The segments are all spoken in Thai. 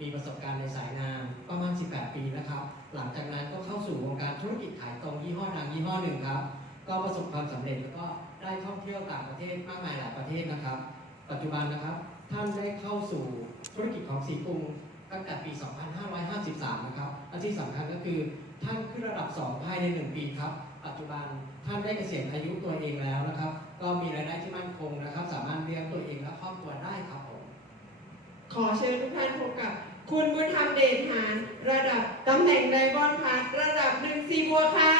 มีประสบการณ์ในสายงานประมาณ 18 ปีนะครับ หลังจากนั้นก็เข้าสู่วงการธุรกิจขายตรงยี่ห้อดังยี่ห้อหนึ่งครับ ก็ประสบความสำเร็จแล้วก็ได้ท่องเที่ยวต่างประเทศมากมายหลายประเทศนะครับ ปัจจุบันนะครับท่านได้เข้าสู่ธุรกิจของสีกรุงตั้งแต่ปี 2553 นะครับและที่สำคัญก็คือท่านขึ้นระดับ 2 ภายใน 1 ปีครับ ปัจจุบันท่านได้เกษียณอายุตัวเองแล้วนะครับ ก็มีรายได้ที่มั่นคงนะครับ สามารถเลี้ยงตัวเองและครอบครัวได้ครับผม ขอเชิญทุกท่านพบกับ คุณบุญธรรมเดชหานระดับตำแหน่งไดมอนพาร์ทระดับหนึ่งสีบัวค่ะ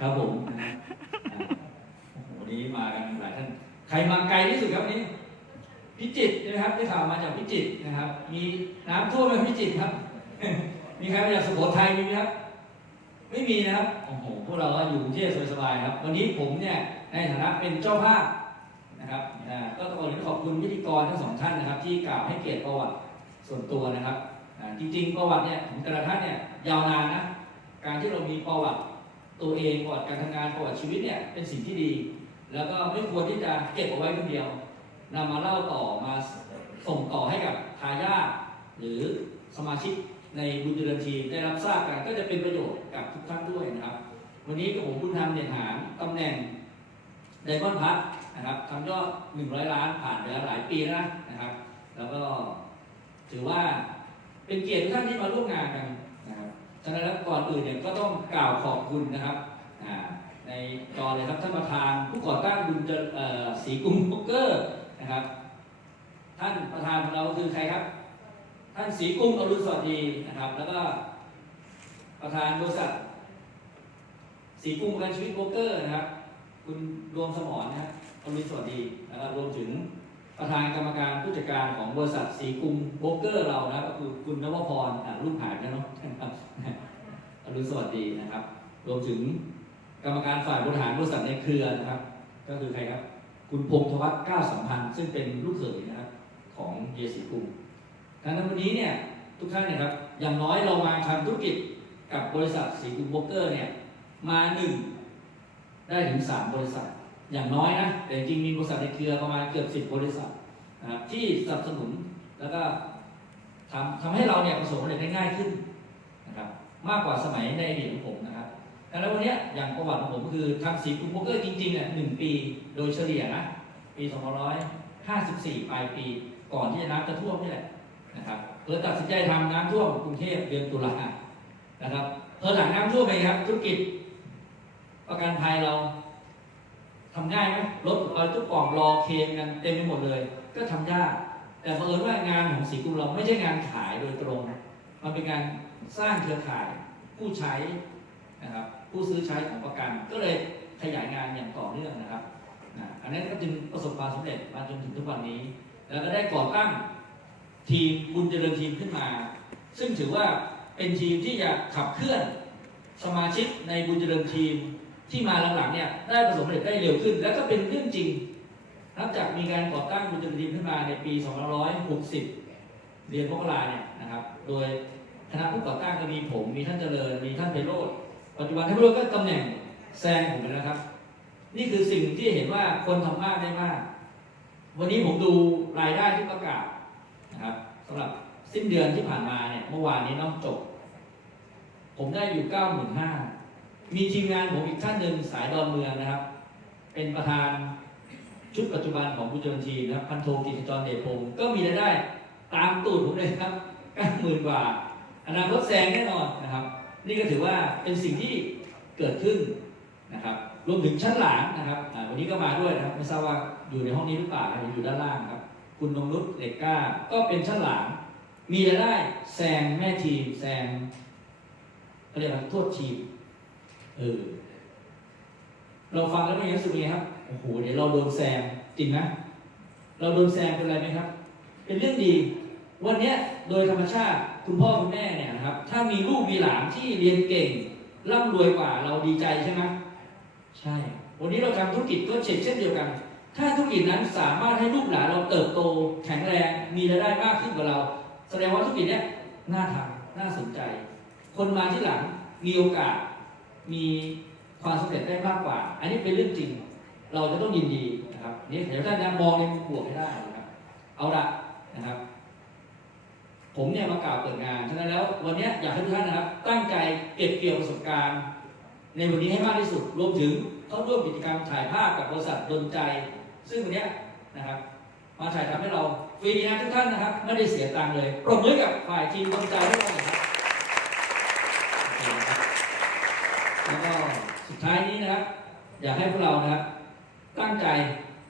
ครับผมอ่าวันนี้มากันหลายท่าน ใครมาไกลที่สุดครับวันนี้ พิจิตรนะครับได้ข่าวมาจากพิจิตรนะครับ มีน้ำท่วมไหมพิจิตรครับ มีใครมาจากสุโขทัยมีไหมครับ ไม่มีนะครับ โอ้โห พวกเราก็อยู่กรุงเทพสบายๆครับ วันนี้ผมเนี่ยในฐานะเป็นเจ้าภาพนะครับ ก็ต้องขอขอบคุณพิธีกรทั้งสองท่านนะครับ ที่กล่าวให้เกียรติประวัติส่วนตัวนะครับ จริงๆ ประวัติเนี่ยของแต่ละท่านเนี่ยยาวนานนะ การที่เรามีประวัติตัวเองประวัติการทำงานประวัติชีวิตเนี่ยเป็นสิ่งที่ดี แล้วก็ไม่ควรที่จะเก็บเอาไว้คนเดียวนำมาเล่าต่อมาส่งต่อให้กับทายาทหรือสมาชิก ในบุญเจริญทีได้รับทราบกันก็จะเป็นประโยชน์กับทุกท่านด้วยนะครับ วันนี้กับผมบุญธรรมเด่นหารตำแหน่งไดมอนด์พัทนะครับทำยอด100 ล้านผ่านไปแล้วหลายปีแล้วนะครับ แล้วก็ถือว่าเป็นเกียรติทุกท่านที่มาร่วมงานกันนะครับฉะนั้นแล้วก่อนอื่นเนี่ยก็ต้องกล่าวขอบคุณนะครับในจอเลยครับท่านประธานผู้ก่อตั้งบุญจริญเอ่อศรีกรุงโป๊กเกอร์นะครับ ท่านประธานของเราคือใครครับ ท่านศรีกรุงอรุณสวัสดีนะครับ แล้วก็ประธานบริษัทศรีกรุงประกันชีวิตโป๊กเกอร์นะครับ คุณรวมสมรนะครับอรุณสวัสดีนะครับรวมถึงประธานกรรมการผู้จัดการของบริษัทศรีกรุงโป๊กเกอร์เรานะครับก็คือคุณนวพรอ่ารุ่นหายไปแล้วเนาะอรุณสวัสดีนะครับ รวมถึงกรรมการฝ่ายบริหารบริษัทในเครือนะครับ ก็คือใครครับ คุณพงษ์ธวัฒน์ก้าวสัมพันธ์ซึ่งเป็นลูกเขยนะครับ ของเยสีกรุง ดังนั้นวันนี้เนี่ยทุกท่านเนี่ยครับอย่างน้อยเรามาทำธุรกิจกับบริษัทสีกรุงโบเกอร์เนี่ยมาหนึ่งได้ถึงสามบริษัท อย่างน้อยนะแต่จริงมีบริษัทในเครือประมาณเกือบสิบบริษัทนะครับที่สนับสนุนแล้วก็ทำทำให้เราเนี่ยประสบความสำเร็จได้ง่ายขึ้นนะครับมากกว่าสมัยในอดีตของผมนะครับแล้ววันนี้อย่างประวัติของผมคือทำสีกรุงโบเกอร์จริงๆเนี่ยหนึ่งปีโดยเฉลี่ยนะปี2554ปลายปี ก่อนที่จะน้ำจะท่วมนี่แหละ นะครับเพื่อตัดสินใจทำน้ำท่วมกรุงเทพเดือนตุลานะครับเพื่อหลังน้ำท่วมไปครับ ธุรกิจ ประกันภัยเราทำง่ายไหมรถเอาทุกกล่องรอเคลมกันเต็มไปหมดเลย ก็ทำยากแต่บังเอิญว่างานของสีกรุงเราไม่ใช่งานขายโดยตรง มันเป็นการสร้างเครือข่ายผู้ใช้นะครับผู้ซื้อใช้ของประกัน ก็เลยขยายงานอย่างต่อเนื่องนะครับอันนั้นก็จึงประสบความสำเร็จมาจนถึงทุกวันนี้ แล้วก็ได้ก่อตั้ง ทีมบุญเจริญทีมขึ้นมา ซึ่งถือว่าเป็นทีมที่จะขับเคลื่อนสมาชิกในบุญเจริญทีมที่มาหลังๆเนี่ยได้ประสบความสำเร็จได้เร็วขึ้น แล้วก็เป็นเรื่องจริง นับจากมีการก่อตั้งบุญเจริญทีมขึ้นมาในปี 2560เรียนพกลาเนี่ยนะครับ โดยคณะผู้ก่อตั้งก็มีผมมีท่านเจริญมีท่านไพโรธปัจจุบันท่านไพโรธก็ตำแหน่งแซงผมไปแล้วนะครับ นี่คือสิ่งที่เห็นว่าคนทำมากได้มาก วันนี้ผมดูรายได้ที่ประกาศ สำหรับสิ้นเดือนที่ผ่านมาเนี่ยเมื่อวานนี้น้องจบ ผมได้อยู่95,000มีทีมงานผมอีกท่านหนึ่งสายดอนเมืองนะครับ เป็นประธานชุดปัจจุบันของบุญเจริญทีนะครับพันโทกิติจรเดชพงศ์ก็มีรายได้ตามตูดผมเลยครับ90,000กว่า อนาคตแซงแน่นอนนะครับ นี่ก็ถือว่าเป็นสิ่งที่เกิดขึ้นนะครับรวมถึงชั้นหลังนะครับวันนี้ก็มาด้วยนะครับไม่ทราบว่าอยู่ในห้องนี้หรือเปล่าอยู่ด้านล่างครับ คุณนงนุชเล็กกล้า ก็เป็นชั้นหลังมีรายได้แซงแม่ทีมแซงเขาเรียกว่าโทษทีมเออเราฟังแล้วเป็นยังไงรู้สึกไงครับโอ้โหเดี๋ยวเราโดนแซงจริงไหมเราโดนแซงเป็นอะไรไหมครับ เป็นเรื่องดี วันนี้โดยธรรมชาติคุณพ่อคุณแม่เนี่ยนะครับ ถ้ามีลูกมีหลานที่เรียนเก่งร่ำรวยกว่าเราดีใจใช่ไหมใช่ วันนี้เราทำธุรกิจก็เช่นเช่นเดียวกัน ถ้าธุรกิจนั้นสามารถให้ลูกหลานเราเติบโต แข็งแรงมีรายได้มากขึ้นกว่าเรา แสดงว่าธุรกิจเนี้ยน่าทำน่าสนใจ คนมาที่หลังมีโอกาส มีความสำเร็จได้มากกว่า อันนี้เป็นเรื่องจริง เราจะต้องยินดีนะครับนี่เดี๋ยวท่านจะมองในมุมบวกให้ได้นะครับ เอาละนะครับ ผมเนี่ยมากล่าวเปิดงานฉะนั้นแล้ว วันนี้อยากให้ทุกท่านนะครับ ตั้งใจเก็บเกี่ยวประสบการณ์ ในวันนี้ให้มากที่สุดรวมถึงเข้าร่วมกิจกรรมถ่ายภาพกับบริษัทดนใจ ซึ่งวันนี้นะครับมาถ่ายทำให้เราฟรีนะทุกท่านนะครับ ไม่ได้เสียตังค์เลยปรบมือกับฝ่ายทีมดนใจด้วยนหน่อยครับโอเคนะครับแล้วก็สุดท้ายนี้นะครับ อยากให้พวกเรานะครับ ตั้งใจ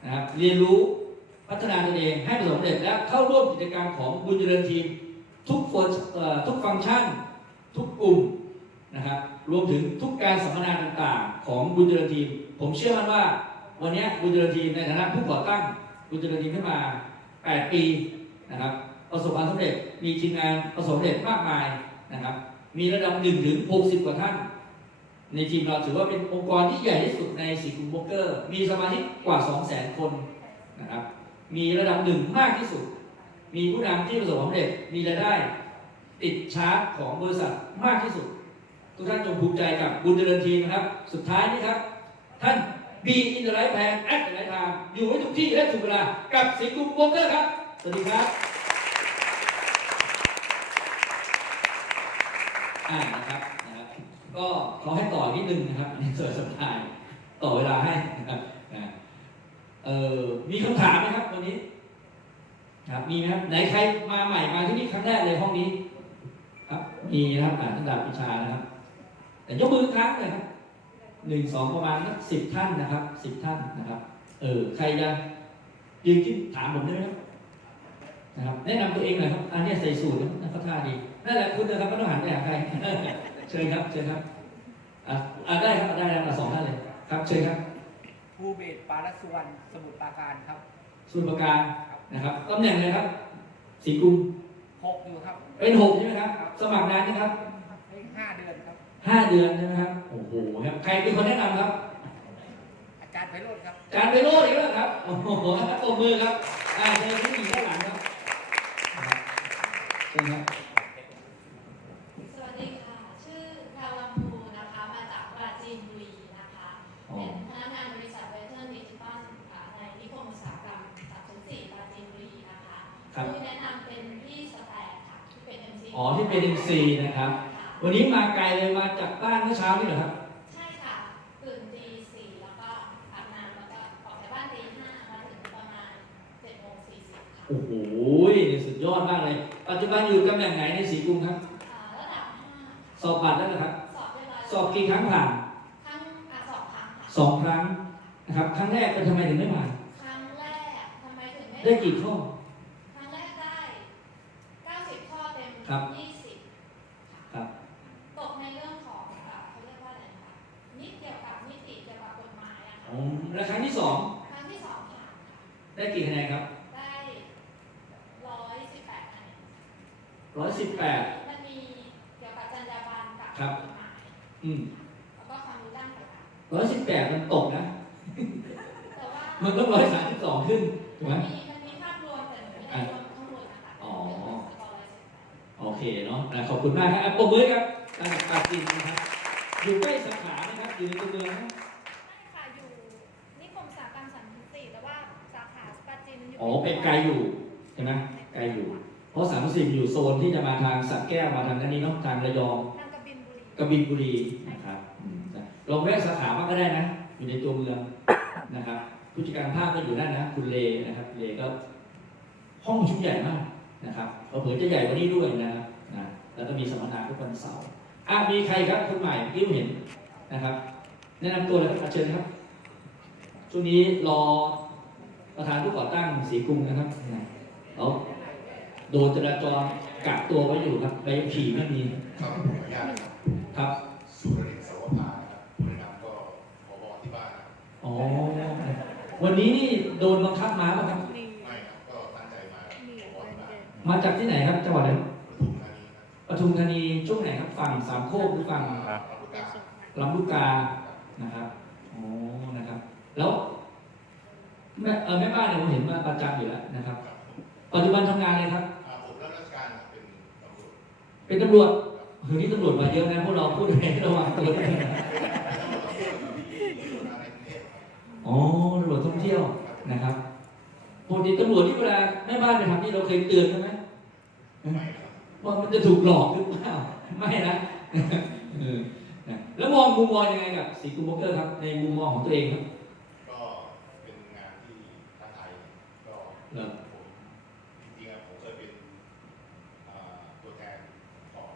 นะครับเรียนรู้พัฒนาตนเองให้ประสบความสำเร็จและเข้าร่วมกิจกรรมของบุญเจริญทีม ทุกฟนทุกฟังก์ชัน ทุกกลุ่มนะครับ รวมถึงทุกการสัมมนาต่างๆ ของบุญเจริญทีม ผมเชื่อมั่นว่า วันนี้บุญเจริญทีมในฐานะผู้ก่อตั้งบุญเจริญทีมขึ้นมา 8 ปีนะครับ ประสบความสำเร็จมีทีมงานประสบความสำเร็จมากมายนะครับ มีระดับ1ถึง 60 กว่าท่าน ในทีมเราถือว่าเป็นองค์กรที่ใหญ่ที่สุดในสีกุมโบรกเกอร์ มีสมาชิกกว่า 200,000 คนนะครับ มีระดับหนึ่งมากที่สุด มีผู้นำที่ประสบความสำเร็จมีรายได้ ติดชาร์ตของบริษัทมากที่สุด ทุกท่านจงภูมิใจกับบุญเจริญทีมนะครับ สุดท้ายนี้ครับ ท่าน be in the right plan at the right time อยู่ไว้ทุกที่และถูกเวลา กับสิงห์กรุงโบรกเกอร์ครับ สวัสดีครับอ่านะครับนะครับ ก็ขอให้ต่อนิดนึงนะครับอันนี้เสริมสบายต่อเวลาให้นะครับนะเอ่อมีคำถามไหมครับวันนี้ครับมีไหมครับไหนใครมาใหม่มาที่นี่ครั้งแรกเลยห้องนี้ ครับ มีนะครับอ่านท่านดาบพิชานะครับ แต่ยกมือครั้งเลยครับ หนึ่งสองประมาณสิบท่านนะครับสิบท่านนะครับ เออใครจะยืนขึ้นถามผมได้ไหมครับนะครับแนะนำตัวเองหน่อยครับอันนี้ใส่สูทนะเขาท่าดีนั่นแหละคุณนะครับไม่ต้องหันไปหาใครเชิญครับเชิญครับอะอะได้ครับได้แล้วอะสองท่านเลยครับ เชิญครับภูเบศปาลสุวรรณสมุทรปราการครับส่วนประการนะครับตำแหน่งเลยครับสีกรุงหกอยู่ครับ เป็นหกใช่ไหมครับ สมัครนานนะครับได้ห้าเดือนครับ ห้าเดือนใช่ไหมครับ โอ้โหครับใครเป็นคนแนะนำครับ อาจารย์ไพโรธครับการไปโลดอีกแล้วครับ โอ้โหครับปรบมือครับอ่าเชิญที่อยู่ด้านหลังครับนะครับเชิญครับสวัสดีค่ะ ชื่อแพรวลำพูนะคะ มาจากปราจีนบุรีนะคะอ๋อเป็นพนักงานบริษัทเวเทิร์นดิจิทัลค่ะในนิคมอุตสาหกรรม304ปราจีนบุรีนะคะครับผู้แนะนำเป็นพี่สแตกค่ะที่เป็น MC อ๋อที่เป็น MC นะครับค่ะ วันนี้มาไกลเลยมาจากบ้านเมื่อเช้านี่เหรอครับ ใช่ค่ะตื่นตีสี่แล้วก็อาบน้ำแล้วก็ออกจากบ้านตีห้ามาถึงประมาณเจ็ดโมงสี่สิบค่ะโอ้โหนี่สุดยอดมากเลย ปัจจุบันอยู่ตำแหน่งไหนในสีกรุงครับ อ่าระดับห้าสอบผ่านแล้วนะครับ สอบเรียบร้อยสอบกี่ครั้งผ่านครั้งอะสอบครั้งค่ะ สองครั้งนะครับ ครั้งแรกเป็นทำไมถึงไม่ผ่าน ครั้งแรกทำไมถึงไม่ได้กี่ข้อ ครั้งแรกได้ 90 ข้อเต็ม ครับ 20 ครับ ตกในเรื่องของเอ่อเขาเรียกว่าอะไรนะคะนิดเกี่ยวกับนิติเกี่ยวกับกฎหมายอะค่ะ อ๋อแล้วครั้งที่สอง ครั้งที่สองผ่านค่ะ ได้กี่คะแนนครับได้118คะแนนร้อยสิบแปดมันมีเกี่ยวกับจรรยาบรรณกับครับกฎหมายอืมแล้วก็ความรู้ด้านต่างร้อยสิบแปดมันตกนะๆแต่ว่ามันต้องร้อยสามสิบสองขึ้นถูกไหมมันมีมันมีภาพรวมแต่หนูไม่ได้รวมทั้งหมดนะคะอ๋อ เป็นสกอร์118โอเคเนาะอะขอบคุณมากครับอะปรบมือครับการปราจีนนะครับ อยู่ใกล้สาขานะครับ อยู่ในตัวเมืองนะ ไม่ค่ะ อยู่นิคมอุตสาหกรรมสันติสี่แต่ว่าสาขาสปาจิน อยู่อ๋อเป็นไกลอยู่ใช่ไหมไกลอยู่ เพราะสามสิบอยู่โซนที่จะมาทางสักแก้วมาทางด้านนี้เนาะทางระยองทางกบินบุรีกบินบุรีนะครับอืมลองแวะสาขาบ้างก็ได้นะ อยู่ในตัวเมืองนะครับผู้จัดการภาคก็อยู่นั่นนะคุณเลนะครับเลก็ห้องประชุมใหญ่มากนะครับเผื่อๆจะใหญ่กว่านี้ด้วยนะครับนะแล้วก็มีสัมมนาทุกวันเสาร์อะมีใครครับคนใหม่ที่เห็นนะครับ แนะนำตัวเลยครับเชิญครับช่วงนี้รอ ประธานผู้ก่อตั้งสีกรุงนะครับนะเราโดนจราจรกักตัวไว้อยู่ครับใบขับขี่ไม่มีครับผมขออนุญาตนะครับครับสุรดิตสวภานะครับผู้แนะนำก็ผบที่บ้านนะอ๋อวันนี้นี่โดนบังคับมาป่ะครับมีไม่ครับก็ตั้งใจมาครับมีผบที่บ้านมาจากที่ไหนครับจังหวัดไหนปทุมธานีครับปทุมธานีช่วงไหนครับฝั่งสามโคกหรือฝั่งครับลูกกาลำลูกกานะครับอ๋อนะครับ แล้ว แม่เออแม่บ้านเนี่ยผมเห็นมาประจำอยู่แล้วนะครับครับผมปัจจุบันทำงานอะไรครับ อ่าผมรับราชการครับเป็นตำรวจอเป็นตำรวจเฮ้ยนี่ตำรวจมาเยอะนะพวกเราพูดอะไรระวังตัวด้วยนะอ๋อตำรวจท่องเที่ยวนะครับปกติตำรวจที่เวลาแม่บ้านไปทำนี่เราเคยเตือนกันไหมว่ามันจะถูกหลอกหรือเปล่าไม่นะเออนะแล้วมองมุมมองยังไงกับสีกูโบเกอร์ครับ ในมุมมองของตัวเองครับ ก็เป็นงานที่ท้าทาย ก็เหรอผมจริงๆอะผมเคยเป็นอ่าตัวแทนของ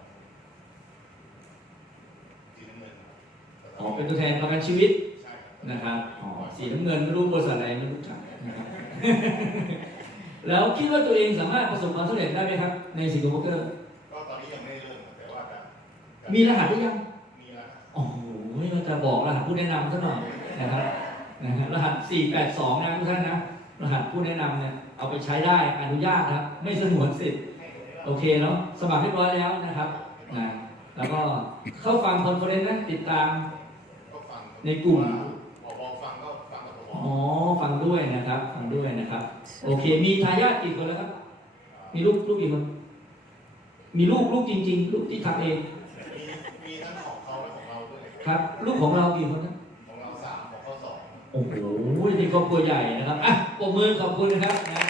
สีน้ำเงินครับแต่ตอ๋ออเป็นตัวแทนประกันชีวิตใช่ครับนะครับอ๋อสีน้ำเงินไม่รู้บริษัทอะไรไม่รู้จักนะครับแล้วคิดว่าตัวเองสามารถประสบความสำเร็จได้ไหมครับ ในสีกูโบเกอร์ก็ตอนนี้ยังไม่ได้เริ่มแต่ว่าจะจะมีรหัสหรือยังมีแล้วครับโอ้โหเราจะบอกรหัสผู้แนะนำซะหน่อยนะครับนะฮะรหัส482นะทุกท่านนะ รหัสผู้แนะนำเนี่ยเอาไปใช้ได้อนุญาตนะครับ ไม่สงวนสิทธิ์โอเคเนาะสมัครเรียบร้อยแล้วนะครับนะแล้วก็เข้าฟังคอนเฟอเรนซ์นะติดตามก็ฟังในกลุ่มพอพอฟังก็ฟังกับพออ๋อฟังด้วยนะครับฟังด้วยนะครับ โอเค มีทายาทกี่คนแล้วครับ มีลูกลูกกี่คน มีลูกลูกจริง ๆ ลูกที่ทำเอง มีมีทั้งของเขาและของเราด้วย ครับ ลูกของเรากี่คนนะ องโอ้โหนี่ครอบครัวใหญ่นะครับอะปรบมือขอบคุณนะครับนะ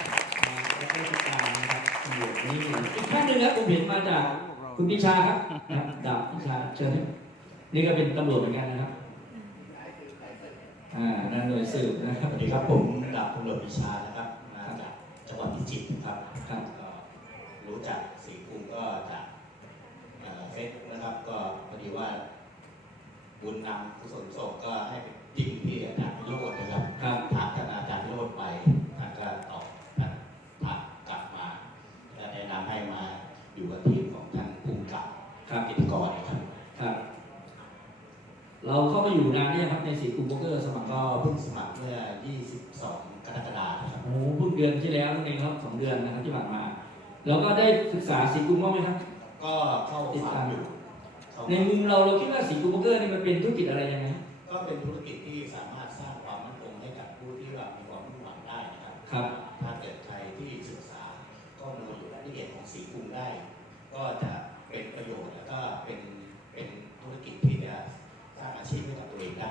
นะแล้วก็ติดตามนะครับโอ้โหนี่อีกท่านหนึ่งครับผมเห็นมาจากคุณพิชาครับนะดาบพิชาเชิญครับนี่ก็เป็นตำรวจเหมือนกันนะครับอ่านั่นหน่วยสืบนะครับสวัสดีครับผมดาบตำรวจวิชานะครับมาจากจังหวัดพิจิตรครับครับก็รู้จักสีกรุงก็จากเฟซบุ๊กนะครับ ก็พอดีว่าบุญนำกุศลโศกก็ให้ไปจิ้มที่อาจาร เราเข้ามาอยู่นานนี่ยังครับในสีกลุ่มโบรกเกอร์สมัครก็ก็เพิ่งสมัครเมื่อ 22 กรกฎาคมนะครับโอ้โหเพิ่งเดือนที่แล้วนั่นเองครับสองเดือนนะครับที่ผ่านมา แล้วก็ได้ศึกษาสีกลุ่มบ้างไหมครับ ก็เข้าฟังอยู่เข้าในมุมเราเราคิดว่าสีกลุ่มโบรกเกอร์นี่มันเป็นธุรกิจอะไรยังไงก็เป็นธุรกิจที่สามารถสร้างความมั่นคงให้กับผู้ที่ว่ามีความมุ่งหวังได้นะครับครับถ้าเกิดใครที่ศึกษาข้อมูลหรือรายละเอียดของสีกรุงได้ ก็จะเป็นประโยชน์แล้วก็เป็นเป็นธุรกิจที่จะสร้างอาชีพให้กับตัวเองได้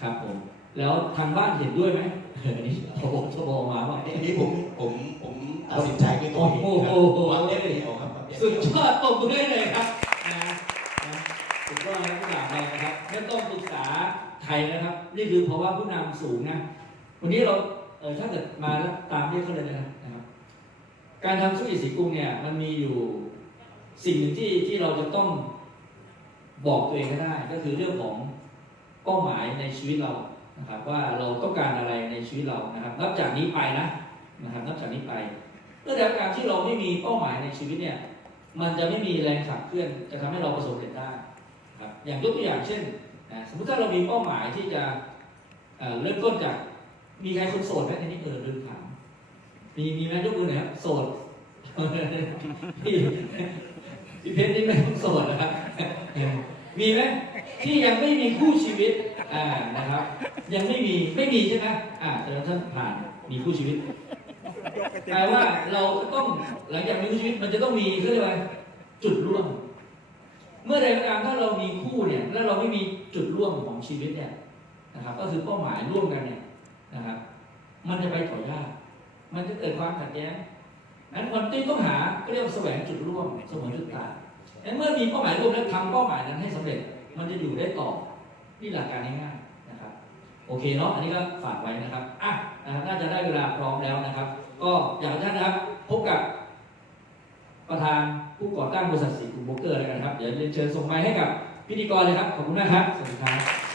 ครับผม แล้วทางบ้านเห็นด้วยไหมเออนี่โทรโทรมาว่าอันนี้ผมผมผมตัดสินใจด้วยตัวเองครับโอ้โหวันเดียวครับวันเดียวสุดยอดปรบมือให้เลยครับนะนะสุดยอดนะผู้นำเรานะครับไม่ต้องปรึกษาใครนะครับ นี่คือเพราะว่าผู้นำสูงนะวันนี้เราเออถ้าเกิดมาแล้วตามเรียกเขาเลยนะครับ การทำธุรกิจสีกรุงเนี่ยมันมีอยู่สิ่งหนึ่งที่ที่เราจะต้อง บอกตัวเองให้ได้ ก็คือเรื่องของเป้าหมายในชีวิตเรานะครับ ว่าเราต้องการอะไรในชีวิตเรานะครับนับจากนี้ไปนะนะครับนับจากนี้ไปเมื่อใดก็ตามที่เราไม่มีเป้าหมายในชีวิตเนี่ย มันจะไม่มีแรงขับเคลื่อน จะทำให้เราประสบความสำเร็จได้ครับอย่างยกตัวอย่างเช่นสมมติถ้าเรามีเป้าหมายที่จะเเริ่มต้นจากมีใครคนโสดไหมในนี้เออลืมถามมีมีไหมยกมือหน่อยครับโสดพี่พี่เพชรนี่ไม่ต้องโสดนะครับ มีไหมที่ยังไม่มีคู่ชีวิตอ่านะครับ ยังไม่มีไม่มีใช่ไหมอ่าแต่ว่าท่านผ่านมีคู่ชีวิตแปลว่าเราต้องหลังจากมีคู่ชีวิตมันจะต้องมีเขาเรียกว่าจุดร่วม เมื่อใดก็ตามถ้าเรามีคู่เนี่ย แล้วเราไม่มีจุดร่วมของชีวิตเนี่ยนะครับ ก็คือเป้าหมายร่วมกันเนี่ยนะครับ มันจะไปต่อยากมันจะเกิดความขัดแย้งนั้นคนที่ต้องหาก็เรียกว่าแสวงจุดร่วมเสมอจุดต่าง นั้นเมื่อมีเป้าหมายร่วมแล้วทำเป้าหมายนั้นให้สำเร็จ มันจะอยู่ได้ต่อที่หลักการง่ายๆนะครับ โอเคเนาะ อันนี้ก็ฝากไว้นะครับอะนะครับน่าจะได้เวลาพร้อมแล้วนะครับ ก็อยากให้ท่านนะครับ พบกับ ประธานผู้ก่อตั้งบริษัทสีกลุ่มโบรกเกอร์แล้วกันครับ เดี๋ยวเรียนเชิญส่งไม้ให้กับพิธีกรเลยครับ ขอบคุณมากครับ สวัสดีครับ